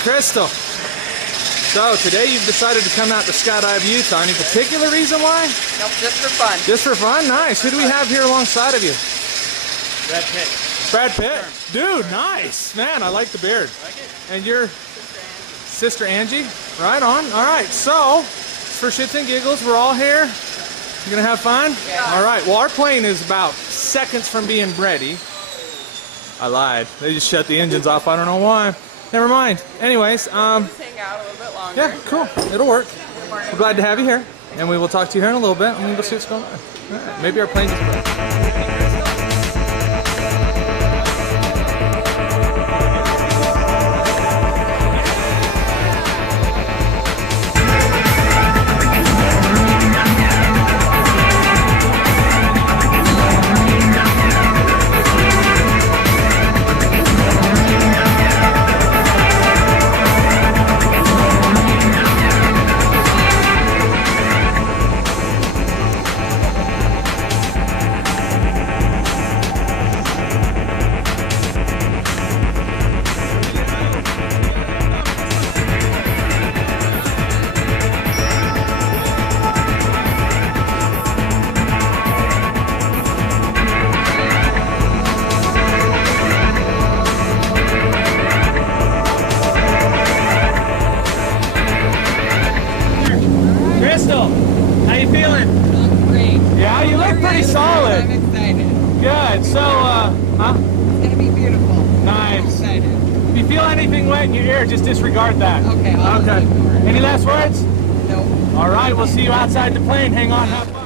Crystal. So today you've decided to come out to Skydive Utah. Any particular reason why? Nope, just for fun. Just for fun? Nice. Who do we have here alongside of you? Brad Pitt. Brad Pitt. Dude, nice. Man, I like the beard. Like it? And your sister Angie? Right on. All right, so for shits and giggles, we're all here. You gonna have fun? Yeah. All right, well, our plane is about seconds from being ready. I lied. They just shut the engines off. I don't know why. Never mind. Anyways, Just hang out a little bit longer. yeah, cool. It'll work. We're glad to have you here. And we will talk to you here in a little bit. I'm gonna go see what's going on. All right, maybe our plane's just ready. Crystal, how you feeling? Great. Yeah, you look pretty solid. I'm excited. Good. So, huh? It's gonna be beautiful. I'm Nice. excited. If you feel anything wet in your ear, just disregard that. Okay, I'll Okay. ignore it. Any last words? Nope. All right, we'll see you outside the plane. Hang on. Have fun.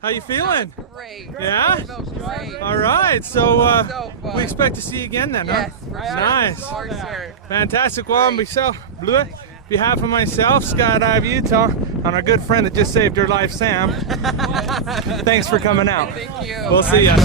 How you feeling? Great. Yeah? Feels great. All right, so So fun. we expect to see you again then, Yes, huh? for sure. Nice. For sure. Fantastic. Well, on behalf of myself, Skydive Utah, and our good friend that just saved your life, Sam, thanks for coming out. Thank you. We'll see ya.